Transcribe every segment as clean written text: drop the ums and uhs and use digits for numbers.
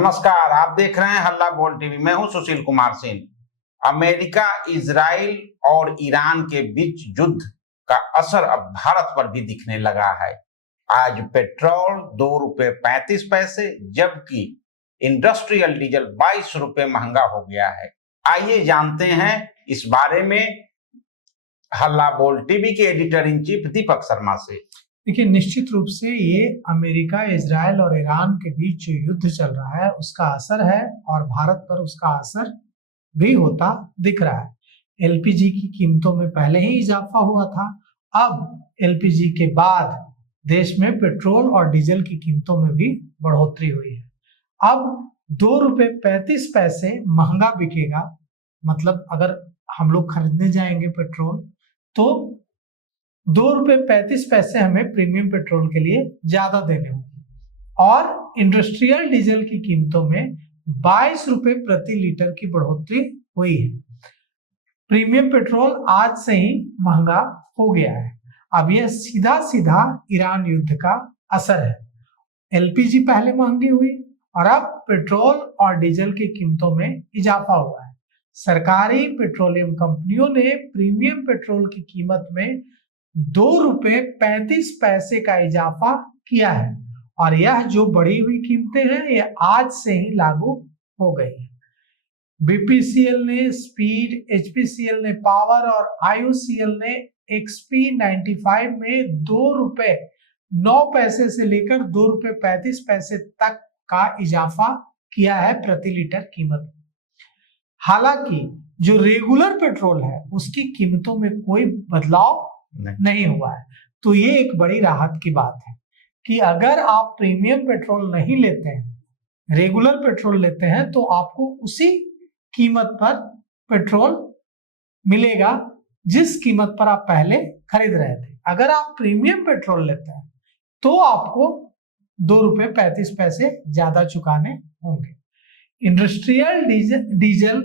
नमस्कार, आप देख रहे हैं हल्ला बोल टीवी। मैं हूं सुशील कुमार सिंह। अमेरिका, इजराइल और ईरान के बीच युद्ध का असर अब भारत पर भी दिखने लगा है। आज पेट्रोल ₹2.35, जबकि इंडस्ट्रियल डीजल ₹22 महंगा हो गया है। आइए जानते हैं इस बारे में हल्ला बोल टीवी के editor in chief Deepak Sharma से। देखिए, निश्चित रूप से ये अमेरिका, इजराइल और ईरान के बीच जो युद्ध चल रहा है उसका असर है और भारत पर उसका असर भी होता दिख रहा है। एलपीजी की कीमतों में पहले ही इजाफा हुआ था। अब एलपीजी के बाद देश में पेट्रोल और डीजल की कीमतों में भी बढ़ोतरी हुई है। अब ₹2.35 महंगा बिकेगा। मतलब अगर हम लोग खरीदने जाएंगे पेट्रोल तो ₹2.35 हमें प्रीमियम पेट्रोल के लिए ज्यादा देने होंगे और इंडस्ट्रियल डीजल की कीमतों में ₹22 प्रति लीटर की बढ़ोतरी हुई है। प्रीमियम पेट्रोल आज से ही महंगा हो गया है। अब यह सीधा सीधा ईरान युद्ध का असर है। एलपीजी पहले महंगी हुई और अब पेट्रोल और डीजल की कीमतों में इजाफा हुआ है। सरकारी पेट्रोलियम कंपनियों ने प्रीमियम पेट्रोल की कीमत में ₹2.35 का इजाफा किया है और यह जो बढ़ी हुई कीमतें हैं यह आज से ही लागू हो गई है। बीपीसीएल ने स्पीड, एचपीसीएल ने पावर और आईओसीएल ने XP95 में ₹2.09 से लेकर ₹2.35 तक का इजाफा किया है प्रति लीटर कीमत। हालांकि जो रेगुलर पेट्रोल है उसकी कीमतों में कोई बदलाव नहीं हुआ है। तो ये एक बड़ी राहत की बात है कि अगर आप प्रीमियम पेट्रोल नहीं लेते हैं, रेगुलर पेट्रोल लेते हैं, तो आपको उसी कीमत पर पेट्रोल मिलेगा जिस कीमत पर आप पहले खरीद रहे थे। अगर आप प्रीमियम पेट्रोल लेते हैं तो आपको ₹2.35 ज्यादा चुकाने होंगे। इंडस्ट्रियल डीजल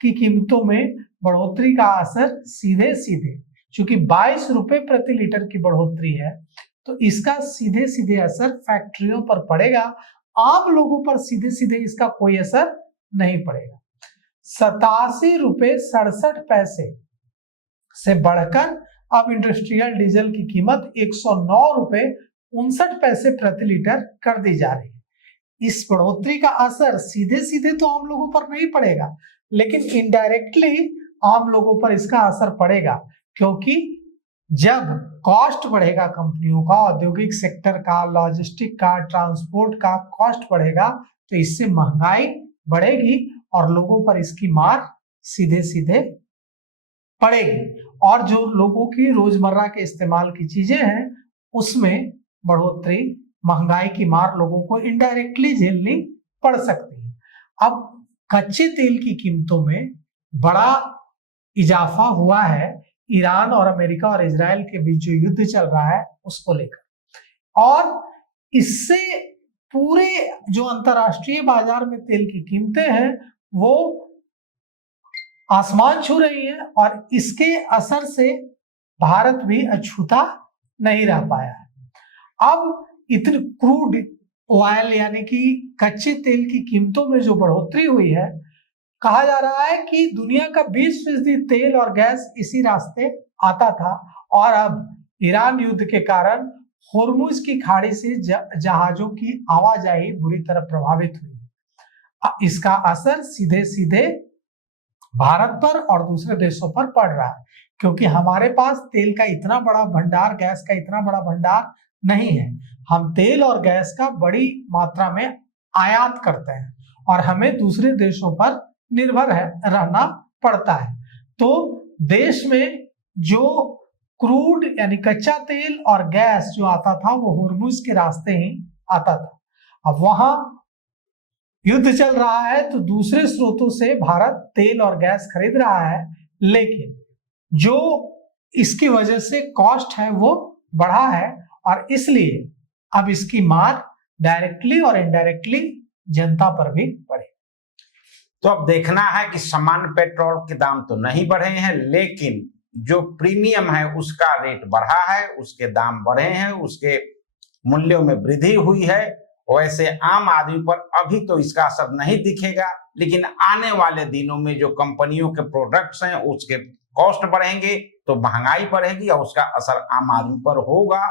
की कीमतों में बढ़ोतरी का असर सीधे सीधे, चूंकि ₹22 प्रति लीटर की बढ़ोतरी है, तो इसका सीधे सीधे असर फैक्ट्रियों पर पड़ेगा। आम लोगों पर सीधे सीधे इसका कोई असर नहीं पड़ेगा। ₹87.67 से बढ़कर अब इंडस्ट्रियल डीजल की कीमत ₹109.59 प्रति लीटर कर दी जा रही है। इस बढ़ोतरी का असर सीधे सीधे तो आम लोगों पर नहीं पड़ेगा, लेकिन इनडायरेक्टली आम लोगों पर इसका असर पड़ेगा, क्योंकि जब कॉस्ट बढ़ेगा कंपनियों का, औद्योगिक सेक्टर का, लॉजिस्टिक का, ट्रांसपोर्ट का कॉस्ट बढ़ेगा, तो इससे महंगाई बढ़ेगी और लोगों पर इसकी मार सीधे सीधे पड़ेगी। और जो लोगों की रोजमर्रा के इस्तेमाल की चीजें हैं उसमें बढ़ोतरी, महंगाई की मार लोगों को इनडायरेक्टली झेलनी पड़ सकती है। अब कच्चे तेल की कीमतों में बड़ा इजाफा हुआ है ईरान और अमेरिका और इजराइल के बीच जो युद्ध चल रहा है उसको लेकर, और इससे पूरे जो अंतरराष्ट्रीय बाजार में तेल की कीमतें हैं वो आसमान छू रही हैं और इसके असर से भारत भी अछूता नहीं रह पाया है। अब इतने क्रूड ऑयल यानी कि कच्चे तेल की कीमतों में जो बढ़ोतरी हुई है, कहा जा रहा है कि दुनिया का 20% तेल और गैस इसी रास्ते आता था और अब ईरान युद्ध के कारण होर्मुज की खाड़ी से जहाजों की आवाजाही बुरी तरह प्रभावित हुई। इसका असर सीधे सीधे भारत पर और दूसरे देशों पर पड़ रहा है, क्योंकि हमारे पास तेल का इतना बड़ा भंडार, गैस का इतना बड़ा भंडार नहीं है। हम तेल और गैस का बड़ी मात्रा में आयात करते हैं और हमें दूसरे देशों पर निर्भर रहना पड़ता है। तो देश में जो क्रूड यानी कच्चा तेल और गैस जो आता था वो होर्मुज के रास्ते ही आता था। अब वहां युद्ध चल रहा है तो दूसरे स्रोतों से भारत तेल और गैस खरीद रहा है, लेकिन जो इसकी वजह से कॉस्ट है वो बढ़ा है और इसलिए अब इसकी मार डायरेक्टली और इनडायरेक्टली जनता पर भी पड़े। तो अब देखना है कि सामान्य पेट्रोल के दाम तो नहीं बढ़े हैं, लेकिन जो प्रीमियम है उसका रेट बढ़ा है, उसके दाम बढ़े हैं, उसके मूल्यों में वृद्धि हुई है वैसे आम आदमी पर अभी तो इसका असर नहीं दिखेगा, लेकिन आने वाले दिनों में जो कंपनियों के प्रोडक्ट्स हैं उसके कॉस्ट बढ़ेंगे तो महंगाई बढ़ेगी और उसका असर आम आदमी पर होगा।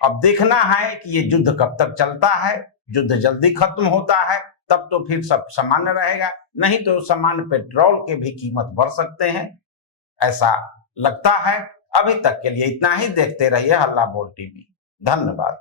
अब देखना है कि ये युद्ध कब तक चलता है। युद्ध जल्दी खत्म होता है तब तो फिर सब सामान्य रहेगा, नहीं तो सामान्य पेट्रोल के भी कीमत बढ़ सकते हैं, ऐसा लगता है। अभी तक के लिए इतना ही। देखते रहिए हल्ला बोल टीवी। धन्यवाद।